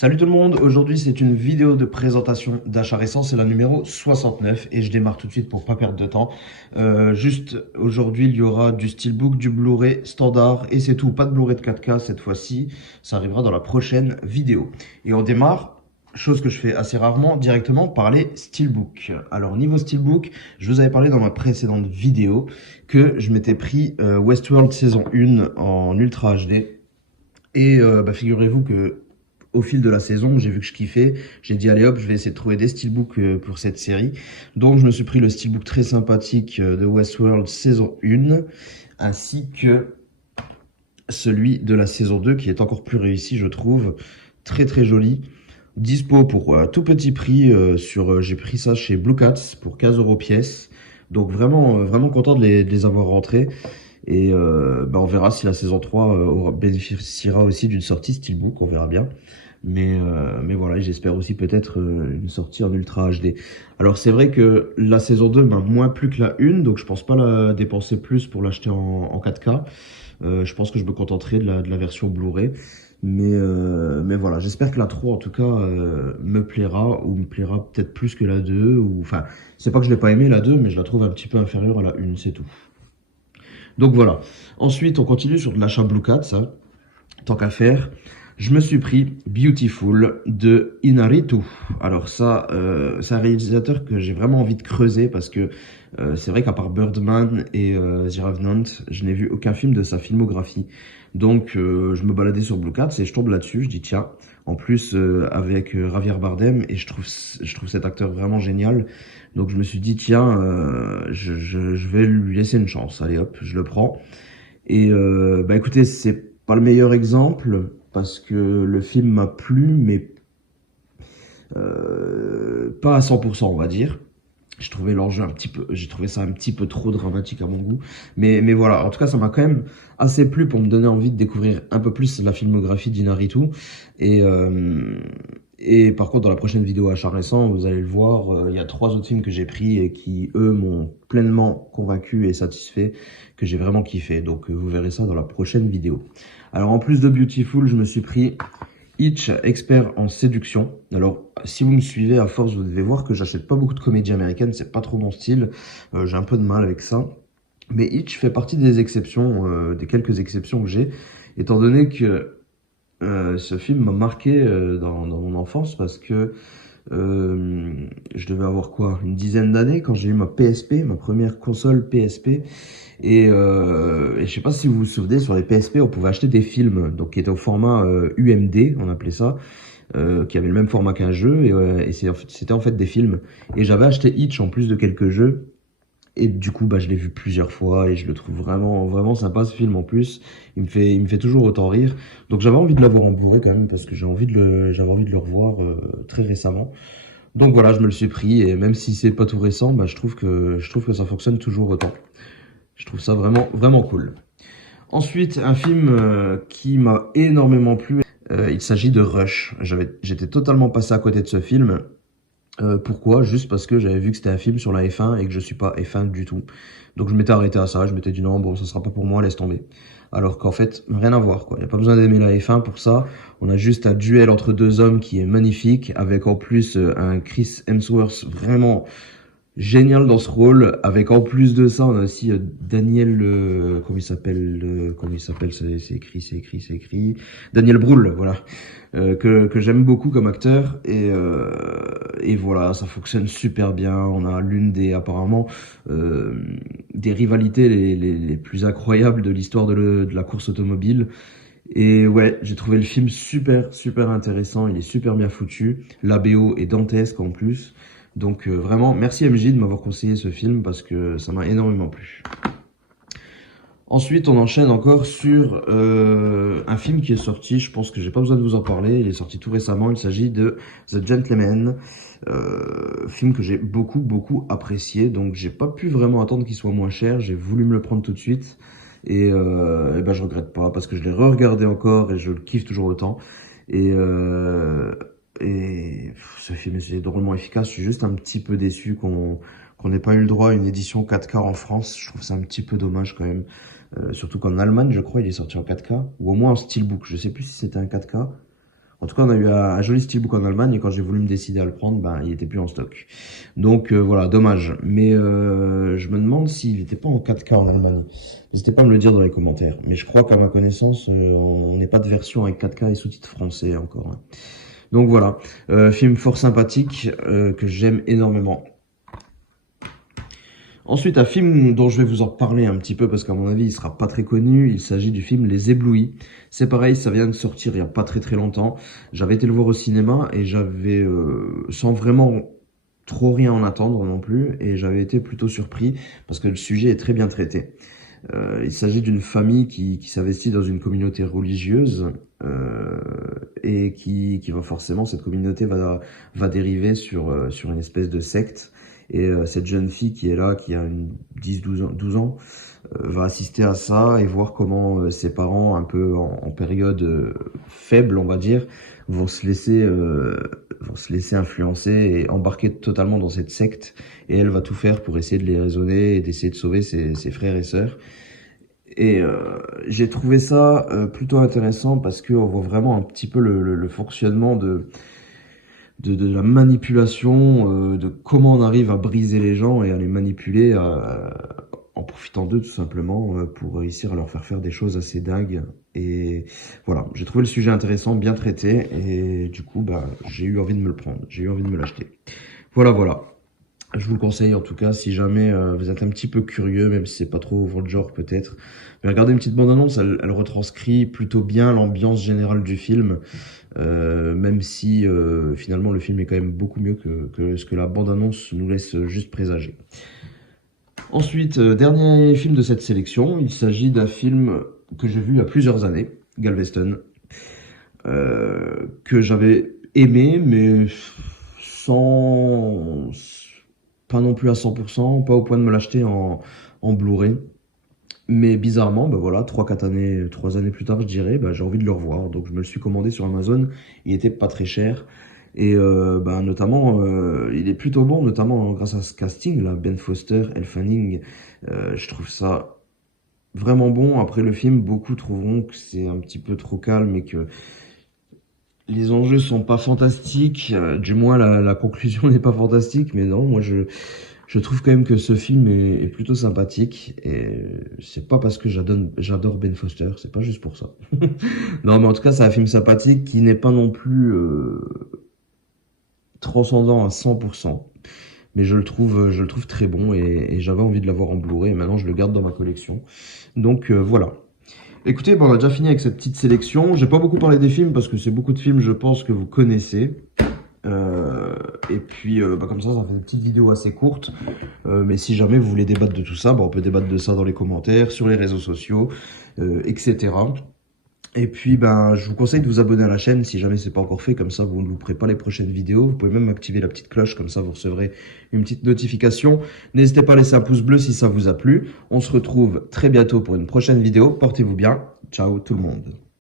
Salut tout le monde, aujourd'hui c'est une vidéo de présentation d'achat récent, c'est la numéro 69 et je démarre tout de suite pour pas perdre de temps. Juste aujourd'hui il y aura du Steelbook, du Blu-ray standard et c'est tout, pas de Blu-ray de 4K cette fois-ci, ça arrivera dans la prochaine vidéo. Et on démarre, chose que je fais assez rarement, directement par les Steelbook. Alors niveau Steelbook, je vous avais parlé dans ma précédente vidéo que je m'étais pris Westworld saison 1 en Ultra HD et figurez-vous que au fil de la saison, j'ai vu que je kiffais. J'ai dit, allez hop, je vais essayer de trouver des steelbooks pour cette série. Donc, je me suis pris le steelbook très sympathique de Westworld saison 1, ainsi que celui de la saison 2, qui est encore plus réussi, je trouve. Très, très joli. Dispo pour tout petit prix. J'ai pris ça chez Blue Cats pour 15 € pièce. Donc, vraiment content de les avoir rentrés. Et on verra si la saison 3 bénéficiera aussi d'une sortie steelbook, on verra bien. Mais voilà, j'espère aussi peut-être une sortie en Ultra HD. Alors c'est vrai que la saison 2 m'a moins plu que la 1, donc je pense pas la dépenser plus pour l'acheter en 4K. Je pense que je me contenterai de la version Blu-ray. Mais voilà, j'espère que la 3 en tout cas me plaira, ou me plaira peut-être plus que la 2. Enfin, c'est pas que je l'ai pas aimé la 2, mais je la trouve un petit peu inférieure à la 1, c'est tout. Donc voilà. Ensuite, on continue sur de l'achat Blue Cat, ça. Tant qu'à faire, je me suis pris Beautiful de Inarritu. Alors ça, c'est un réalisateur que j'ai vraiment envie de creuser parce que c'est vrai qu'à part Birdman et The Revenant, je n'ai vu aucun film de sa filmographie. Donc je me baladais sur Blue Cat et je tombe là-dessus, je dis tiens, en plus avec Javier Bardem et je trouve cet acteur vraiment génial. Donc je me suis dit tiens, je vais lui laisser une chance. Allez hop, je le prends. Et écoutez, c'est pas le meilleur exemple parce que le film m'a plu, mais pas à 100%, on va dire. Je trouvais l'enjeu j'ai trouvé ça un petit peu trop dramatique à mon goût. Mais voilà, en tout cas, ça m'a quand même assez plu pour me donner envie de découvrir un peu plus la filmographie d'Inarritu. Et, et par contre, dans la prochaine vidéo achat récent, vous allez le voir, il y a 3 autres films que j'ai pris et qui, eux, m'ont pleinement convaincu et satisfait, que j'ai vraiment kiffé. Donc, vous verrez ça dans la prochaine vidéo. Alors, en plus de Beautiful, je me suis pris Hitch, expert en séduction. Alors, si vous me suivez à force, vous devez voir que j'achète pas beaucoup de comédies américaines, c'est pas trop mon style. J'ai un peu de mal avec ça. Mais Hitch fait partie des exceptions, des quelques exceptions que j'ai, étant donné que ce film m'a marqué dans mon enfance parce que je devais avoir quoi, une dizaine d'années quand j'ai eu ma PSP, ma première console PSP. Et je sais pas si vous vous souvenez, sur les PSP, on pouvait acheter des films, donc qui étaient au format UMD, on appelait ça, qui avait le même format qu'un jeu, et c'était en fait des films. Et j'avais acheté Hitch en plus de quelques jeux. Et du coup, je l'ai vu plusieurs fois et je le trouve vraiment sympa ce film en plus. Il me fait toujours autant rire. Donc j'avais envie de l'avoir en Blu-ray quand même parce que j'avais envie de le revoir très récemment. Donc voilà, je me le suis pris et même si c'est pas tout récent, je trouve que ça fonctionne toujours autant. Je trouve ça vraiment cool. Ensuite, un film qui m'a énormément plu. Il s'agit de Rush. J'étais totalement passé à côté de ce film. Pourquoi? Juste parce que j'avais vu que c'était un film sur la F1 et que je suis pas F1 du tout. Donc je m'étais arrêté à ça, je m'étais dit non, bon, ça sera pas pour moi, laisse tomber. Alors qu'en fait, rien à voir, quoi. Il n'y a pas besoin d'aimer la F1 pour ça. On a juste un duel entre deux hommes qui est magnifique, avec en plus un Chris Hemsworth vraiment génial dans ce rôle. Avec en plus de ça, on a aussi Daniel, comment il s'appelle, c'est écrit. Daniel Brühl, voilà. Que j'aime beaucoup comme acteur et voilà, ça fonctionne super bien. On a l'une des apparemment des rivalités les plus incroyables de l'histoire de la course automobile. Et ouais, j'ai trouvé le film super intéressant, il est super bien foutu, la BO est dantesque en plus. Donc vraiment, merci MJ de m'avoir conseillé ce film parce que ça m'a énormément plu. Ensuite, on enchaîne encore sur un film qui est sorti, je pense que j'ai pas besoin de vous en parler, il est sorti tout récemment, il s'agit de The Gentleman, film que j'ai beaucoup apprécié, donc j'ai pas pu vraiment attendre qu'il soit moins cher, j'ai voulu me le prendre tout de suite, et je regrette pas, parce que je l'ai re-regardé encore et je le kiffe toujours autant, et, ce film est drôlement efficace, je suis juste un petit peu déçu qu'on n'ait pas eu le droit à une édition 4K en France, je trouve ça un petit peu dommage quand même. Surtout qu'en Allemagne, je crois, il est sorti en 4K, ou au moins en steelbook. Je sais plus si c'était un 4K En tout cas, on a eu un joli steelbook en Allemagne et quand j'ai voulu me décider à le prendre, ben, il était plus en stock. Donc voilà, dommage. Mais je me demande s'il n'était pas en 4K en Allemagne. N'hésitez pas à me le dire dans les commentaires. Mais je crois qu'à ma connaissance, on n'est pas de version avec 4K et sous-titres français encore, hein. Donc voilà, film fort sympathique que j'aime énormément. Ensuite, un film dont je vais vous en parler un petit peu parce qu'à mon avis, il sera pas très connu. Il s'agit du film Les Éblouis. C'est pareil, ça vient de sortir il y a pas très longtemps. J'avais été le voir au cinéma et j'avais, sans vraiment trop rien en attendre non plus, et j'avais été plutôt surpris parce que le sujet est très bien traité. Il s'agit d'une famille qui s'investit dans une communauté religieuse et qui va forcément, cette communauté va dériver sur une espèce de secte. Et cette jeune fille qui est là, qui a 12 ans, va assister à ça et voir comment ses parents, un peu en période faible, on va dire, vont se laisser influencer et embarquer totalement dans cette secte. Et elle va tout faire pour essayer de les raisonner et d'essayer de sauver ses frères et sœurs. Et j'ai trouvé ça plutôt intéressant parce qu'on voit vraiment un petit peu le fonctionnement de la manipulation, de comment on arrive à briser les gens et à les manipuler en profitant d'eux tout simplement pour réussir à leur faire des choses assez dingues. Et voilà, j'ai trouvé le sujet intéressant, bien traité et du coup bah, j'ai eu envie de me le prendre, j'ai eu envie de me l'acheter. Voilà. Je vous le conseille en tout cas si jamais vous êtes un petit peu curieux, même si c'est pas trop votre genre peut-être. Mais regardez une petite bande-annonce, elle retranscrit plutôt bien l'ambiance générale du film, même si finalement le film est quand même beaucoup mieux que ce que la bande-annonce nous laisse juste présager. Ensuite, dernier film de cette sélection, il s'agit d'un film que j'ai vu il y a plusieurs années, Galveston, que j'avais aimé, mais sans... pas non plus à 100%, pas au point de me l'acheter en Blu-ray. Mais bizarrement, bah voilà, 3 années plus tard, je dirais, bah, j'ai envie de le revoir. Donc je me le suis commandé sur Amazon, il était pas très cher. Et bah, notamment, il est plutôt bon, notamment grâce à ce casting, là, Ben Foster, Elle Fanning. Je trouve ça vraiment bon. Après le film, beaucoup trouveront que c'est un petit peu trop calme et que les enjeux sont pas fantastiques. Du moins, la conclusion n'est pas fantastique. Mais non, moi, je trouve quand même que ce film est plutôt sympathique. Et c'est pas parce que j'adore Ben Foster, c'est pas juste pour ça. Non, mais en tout cas, c'est un film sympathique qui n'est pas non plus transcendant à 100%. Mais je le trouve très bon et j'avais envie de l'avoir en Blu-ray. Et maintenant, je le garde dans ma collection. Donc voilà. Écoutez, bon, on a déjà fini avec cette petite sélection. J'ai pas beaucoup parlé des films parce que c'est beaucoup de films, je pense, que vous connaissez. Et puis, bah, comme ça fait des petites vidéos assez courtes. Mais si jamais vous voulez débattre de tout ça, bah, on peut débattre de ça dans les commentaires, sur les réseaux sociaux, etc. Et puis, ben, je vous conseille de vous abonner à la chaîne si jamais c'est pas encore fait. Comme ça, vous ne louperez pas les prochaines vidéos. Vous pouvez même activer la petite cloche. Comme ça, vous recevrez une petite notification. N'hésitez pas à laisser un pouce bleu si ça vous a plu. On se retrouve très bientôt pour une prochaine vidéo. Portez-vous bien. Ciao tout le monde.